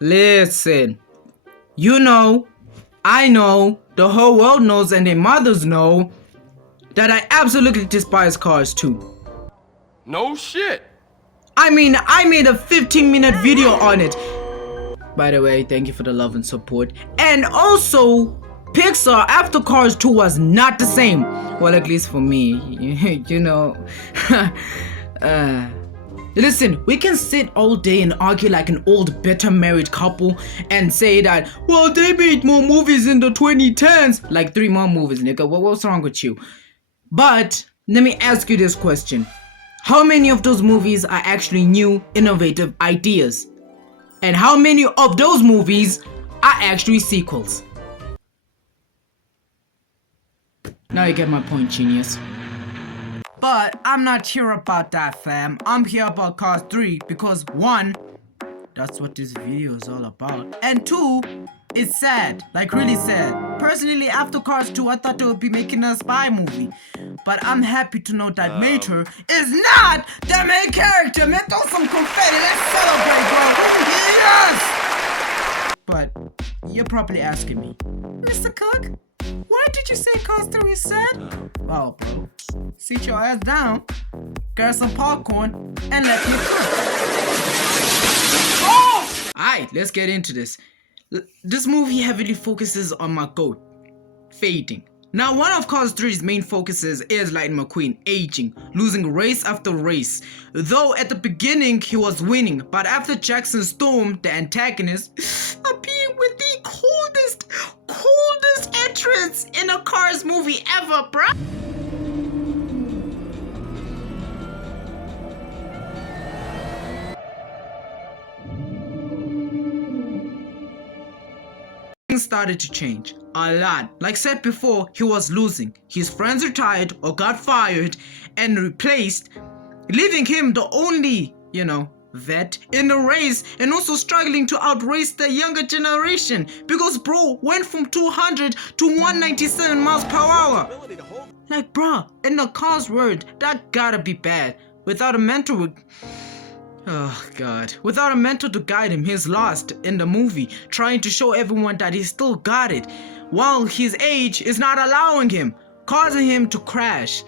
Listen, you know, I know, the whole world knows, and their mothers know that I absolutely despise Cars 2. No shit. I mean, I made a 15-minute video on it. By the way, thank you for the love and support. And also, Pixar after Cars 2 was not the same. Well, at least for me, you know. Listen, we can sit all day and argue like an old bitter married couple and say that, well, they made more movies in the 2010s. Like 3 more movies, nigga. What's wrong with you? But let me ask you this question. How many of those movies are actually new, innovative ideas? And how many of those movies are actually sequels? Now you get my point, genius. But I'm not here about that, fam. I'm here about Cars 3 because 1, that's what this video is all about. And 2, it's sad, like really sad. Personally, after Cars 2, I thought they would be making a spy movie. But I'm happy to know that Mater is not the main character. Man, throw some confetti, let's celebrate, bro. Yes! But you're probably asking me, Mr. Cook, why did you say Cars 3 is sad? Well, bro, sit your ass down, grab some popcorn, and let me cook. Oh! Alright, let's get into this. This movie heavily focuses on my goat, fading. Now, one of Cars 3's main focuses is Lightning McQueen aging, losing race after race. Though at the beginning he was winning, but after Jackson Storm, the antagonist, appearing with the coldest entrance in a Cars movie ever, bruh. Things started to change a lot. Like said before, he was losing. His friends retired or got fired and replaced, leaving him the only, vet in the race, and also struggling to outrace the younger generation because bro went from 200 to 197 miles per hour. Like bruh, in the Cars world, that gotta be bad. Without a mentor without a mentor to guide him, he's lost in the movie, trying to show everyone that he still got it, while his age is not allowing him, causing him to crash.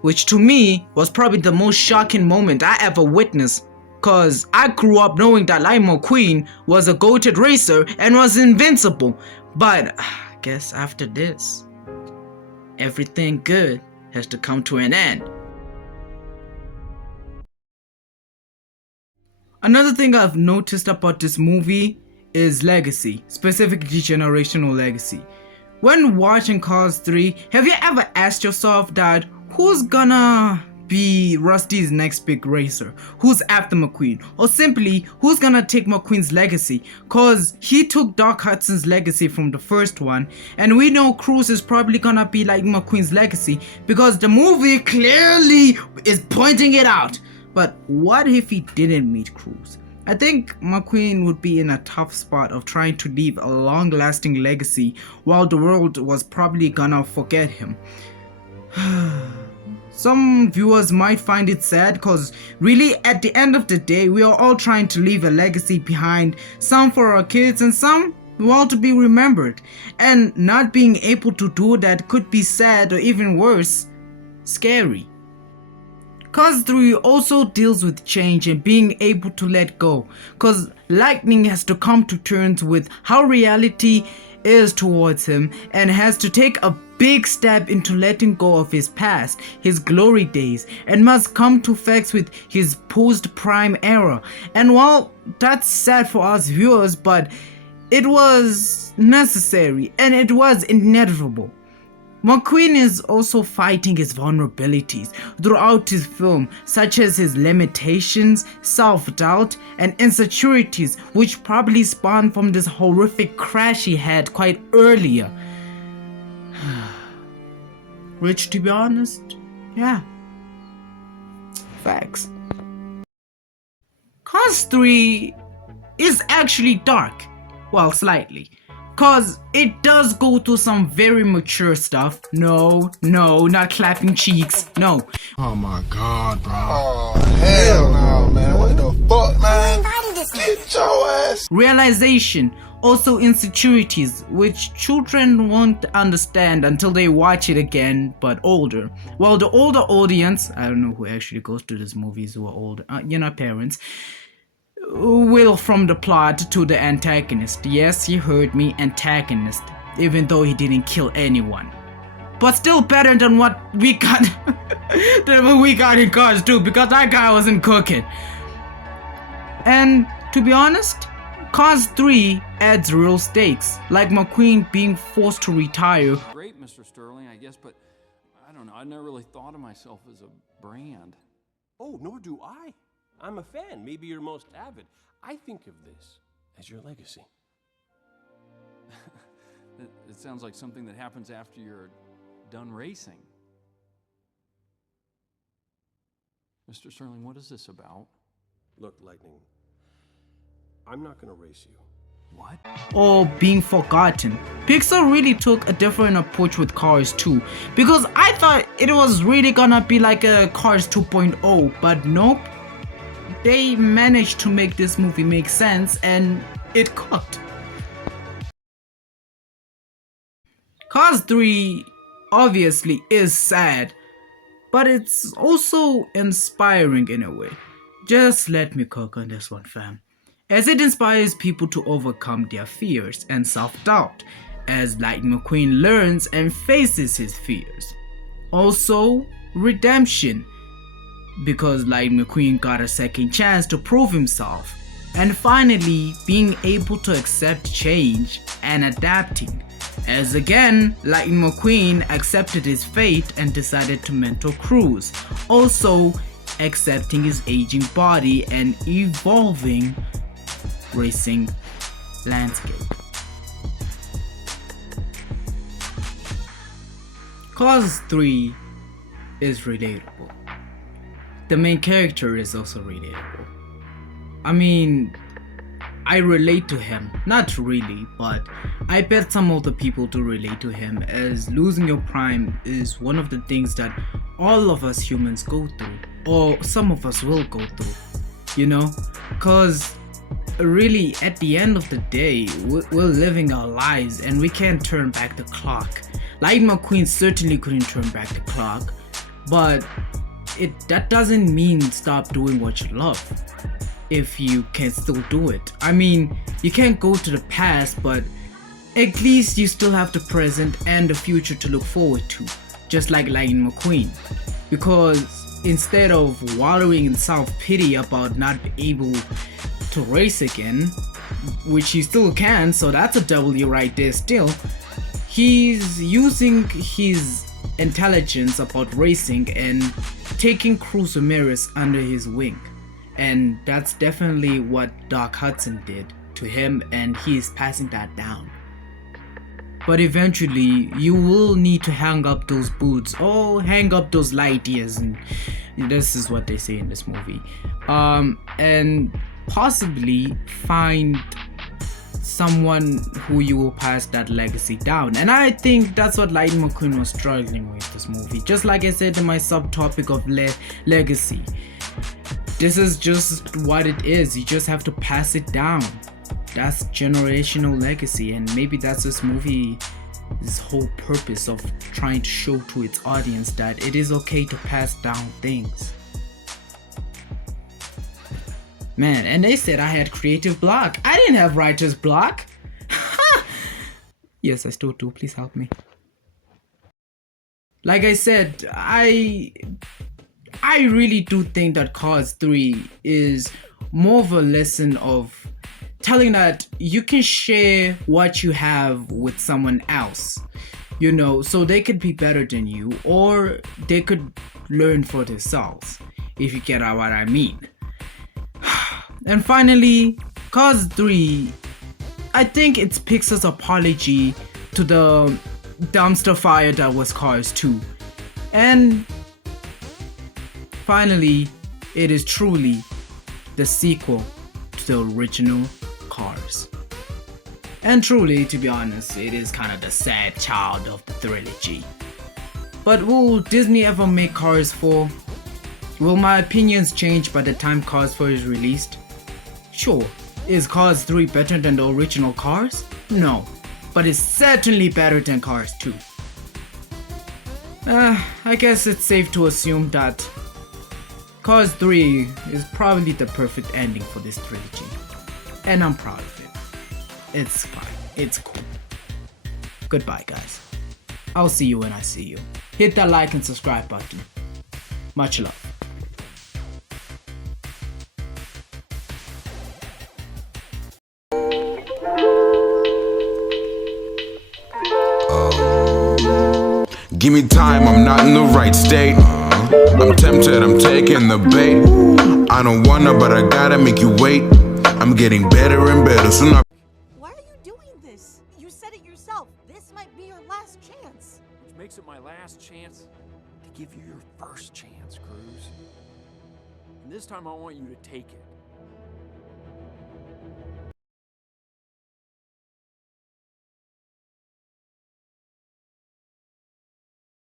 Which to me was probably the most shocking moment I ever witnessed. Cause I grew up knowing that Lightning McQueen was a goated racer and was invincible. But I guess after this, everything good has to come to an end. Another thing I've noticed about this movie is legacy, specifically generational legacy. When watching Cars 3, have you ever asked yourself that who's gonna be Rusty's next big racer? Who's after McQueen? Or simply, who's gonna take McQueen's legacy? Cause he took Doc Hudson's legacy from the first one, and we know Cruz is probably gonna be like McQueen's legacy because the movie clearly is pointing it out. But what if he didn't meet Cruz? I think McQueen would be in a tough spot of trying to leave a long-lasting legacy while the world was probably gonna forget him. Some viewers might find it sad because really at the end of the day we are all trying to leave a legacy behind, some for our kids and some want to be remembered, and not being able to do that could be sad or even worse, scary. Cars 3 also deals with change and being able to let go, cause Lightning has to come to terms with how reality is towards him and has to take a big step into letting go of his past, his glory days, and must come to facts with his post-prime era. And while that's sad for us viewers, but it was necessary and it was inevitable. McQueen is also fighting his vulnerabilities throughout his film, such as his limitations, self-doubt, and insecurities, which probably spawned from this horrific crash he had quite earlier. Which, to be honest, yeah, facts. Cars 3 is actually dark, well, slightly. Cause it does go through some very mature stuff. No, not clapping cheeks. No. Oh my god, bro. Oh, hell no, man. What the fuck, man? Get your ass. Realization, also insecurities, which children won't understand until they watch it again, but older. Well, the older audience, I don't know who actually goes to these movies who are older, parents, will from the plot to the antagonist. Yes, you heard me, antagonist, even though he didn't kill anyone. But still better than what we got in Cars 2, because that guy wasn't cooking. And to be honest, Cars 3 adds real stakes, like McQueen being forced to retire. Great, Mr. Sterling, I guess, but I don't know, I never really thought of myself as a brand. Oh, nor do I. I'm a fan, maybe your most avid. I think of this as your legacy. It sounds like something that happens after you're done racing. Mr. Sterling, what is this about? Look, Lightning, I'm not gonna race you. What? Or being forgotten. Pixar really took a different approach with Cars 2, because I thought it was really gonna be like a Cars 2.0, but nope. They managed to make this movie make sense, and it cooked. Cars 3 obviously is sad, but it's also inspiring in a way. Just let me cook on this one, fam. As it inspires people to overcome their fears and self-doubt, as Lightning McQueen learns and faces his fears. Also, redemption, because Lightning McQueen got a second chance to prove himself. And finally, being able to accept change and adapting, as again, Lightning McQueen accepted his fate and decided to mentor Cruz, also accepting his aging body and evolving racing landscape. Cars 3 is relatable. The main character is also relatable. I mean, I relate to him. Not really, but I bet some of the people do relate to him, as losing your prime is one of the things that all of us humans go through, or some of us will go through, Cause really at the end of the day, we're living our lives and we can't turn back the clock. Lightning McQueen certainly couldn't turn back the clock, but that doesn't mean stop doing what you love if you can still do it. I mean, you can't go to the past, but at least you still have the present and the future to look forward to, just like Lightning McQueen. Because instead of wallowing in self-pity about not being able to race again, which he still can, so that's a W right there still, he's using his intelligence about racing and taking Cruz Ramirez under his wing. And that's definitely what Doc Hudson did to him, and he is passing that down. But eventually, you will need to hang up those boots, or hang up those light years, and this is what they say in this movie. And possibly find someone who you will pass that legacy down. And I think that's what Lightning McQueen was struggling with this movie. Just like I said in my subtopic of legacy. This is just what it is. You just have to pass it down. That's generational legacy, and maybe that's this movie's whole purpose of trying to show to its audience that it is okay to pass down things. Man, and they said I had creative block. I didn't have writer's block. Yes, I still do. Please help me. Like I said, I really do think that Cars 3 is more of a lesson of telling that you can share what you have with someone else, so they could be better than you, or they could learn for themselves, if you get what I mean. And finally, Cars 3, I think it's Pixar's apology to the dumpster fire that was Cars 2. And finally, it is truly the sequel to the original Cars. And truly, to be honest, it is kind of the sad child of the trilogy. But will Disney ever make Cars 4? Will my opinions change by the time Cars 4 is released? Sure. Is Cars 3 better than the original Cars? No. But it's certainly better than Cars 2. I guess it's safe to assume that Cars 3 is probably the perfect ending for this trilogy. And I'm proud of it. It's fine. It's cool. Goodbye, guys. I'll see you when I see you. Hit that like and subscribe button. Much love. Give me time, I'm not in the right state. I'm tempted, I'm taking the bait. I don't wanna, but I gotta make you wait. I'm getting better and better, soon I... Why are you doing this? You said it yourself. This might be your last chance. Which makes it my last chance to give you your first chance, Cruz. And this time I want you to take it.